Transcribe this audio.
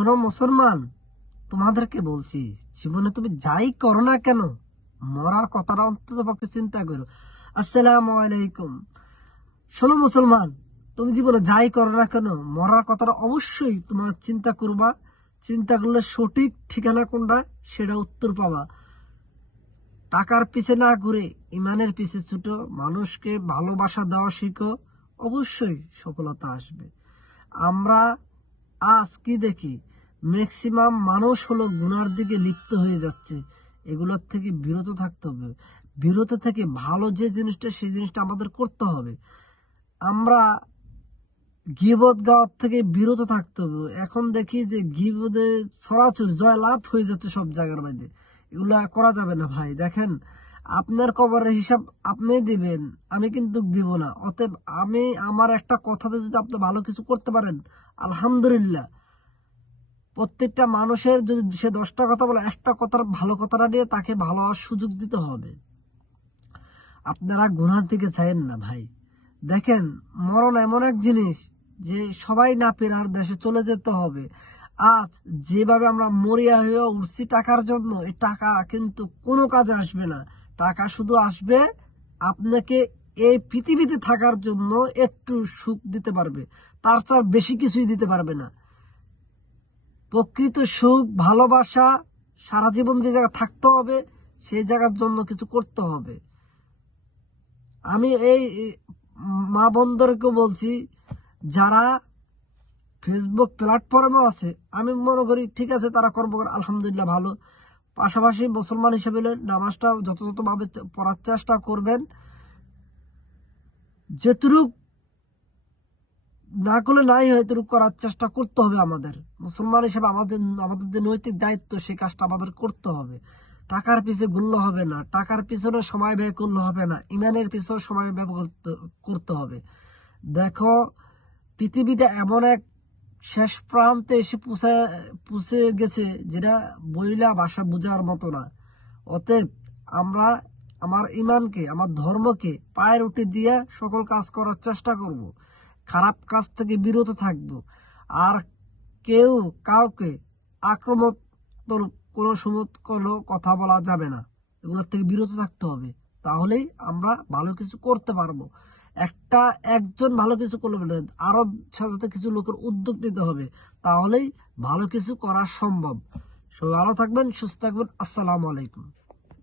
শোনো মুসলমান, তোমাদেরকে বলছি, জীবনে তুমি যাই করো না কেন, মরার কথাটা অন্তত পক্ষে চিন্তা করো। আসসালামু আলাইকুম। শোনো মুসলমান, তুমি জীবনে যাই করো না কেন, মরার কথাটা অবশ্যই তোমার চিন্তা করবা। চিন্তা করলে সঠিক ঠিকানা কোনটা সেটা উত্তর পাবা। টাকার পিছে না ঘুরে ইমানের পিছে ছুটো, মানুষকে ভালোবাসা দেওয়া শিখো, অবশ্যই সফলতা আসবে। আমরা আজ কি দেখি, ম্যাক্সিমাম মানুষ হলো গুনার দিকে লিপ্ত হয়ে যাচ্ছে। এগুলোর থেকে বিরত থাকতে হবে। বিরত থেকে ভালো যে জিনিসটা, সেই জিনিসটা আমাদের করতে হবে। আমরা গীবত গাওয়ার থেকে বিরত থাকতে হবে। এখন দেখি যে গীবতে ছড়াছড়ি জয়লাভ হয়ে যাচ্ছে সব জায়গার মধ্যে। এগুলো করা যাবে না ভাই। দেখেন, আপনার কবরের হিসাব আপনি দিবেন, আমি কিন্তু দিব না। অতএব আমি আমার একটা কথাতে যদি আপনি ভালো কিছু করতে পারেন, আলহামদুলিল্লাহ। প্রত্যেকটা মানুষের যদি সে 10টা কথা বলে, একটা কথার ভালো কথাটা নিয়ে তাকে ভালো হওয়ার সুযোগ দিতে হবে। আপনারা গুনার দিকে চাইেন না ভাই। দেখেন, মরণ এমন এক জিনিস যে সবাই না পেরার দেশে চলে যেতে হবে। আজ যেভাবে আমরা মরিয়া হয়ে উঠছি টাকার জন্য, এই টাকা কিন্তু কোনো কাজে আসবে না। টাকা শুধু আসবে আপনাকে এই পৃথিবীতে থাকার জন্য একটু সুখ দিতে পারবে, তার চেয়ে বেশি কিছুই দিতে পারবে না। প্রকৃত সুখ ভালোবাসা সারা জীবন যে জায়গা থাকতে হবে, সেই জায়গার জন্য কিছু করতে হবে। আমি এই মা বোনদেরকে বলছি, যারা ফেসবুক প্ল্যাটফর্মে আছে, আমি মনে করি ঠিক আছে, তারা কর্ম করে, আলহামদুলিল্লাহ ভালো। পাশাপাশি মুসলমান হিসেবে নামাজটা যথাযথভাবে পড়ার চেষ্টা করবেন। যেটুক না করলে নাই হয়, এতটুকু করার চেষ্টা করতে হবে আমাদের। মুসলমান হিসেবে আমাদের আমাদের যে নৈতিক দায়িত্ব, সেই কাজটা আমাদের করতে হবে। টাকার পিছে ঘুরলে হবে না, টাকার পিছনে সময় ব্যয় করলে হবে না, ইমানের পিছনে সময় ব্যয় করতে হবে। দেখো, পৃথিবীটা এমন এক শেষ প্রান্তে এসে পুষে গেছে, যেটা বইলা ভাষা বোঝার মতো না। অতএব আমরা আমার ইমানকে, আমার ধর্মকে পায়ের উঠে দিয়ে সকল কাজ করার চেষ্টা করব। খারাপ কাজ থেকে বিরত থাকব। আর কেউ কাউকে আক্রমণ কোনো সময় কোনো কথা বলা যাবে না। এগুলোর থেকে বিরত থাকতে হবে। তাহলেই আমরা ভালো কিছু করতে পারবো। একজন ভালো কিছু করলে না, আরো সাথে কিছু লোকের উদ্যোগ নিতে হবে, তাহলেই ভালো কিছু করা সম্ভব। সবাই ভালো থাকবেন, সুস্থ থাকবেন। আসসালামু আলাইকুম।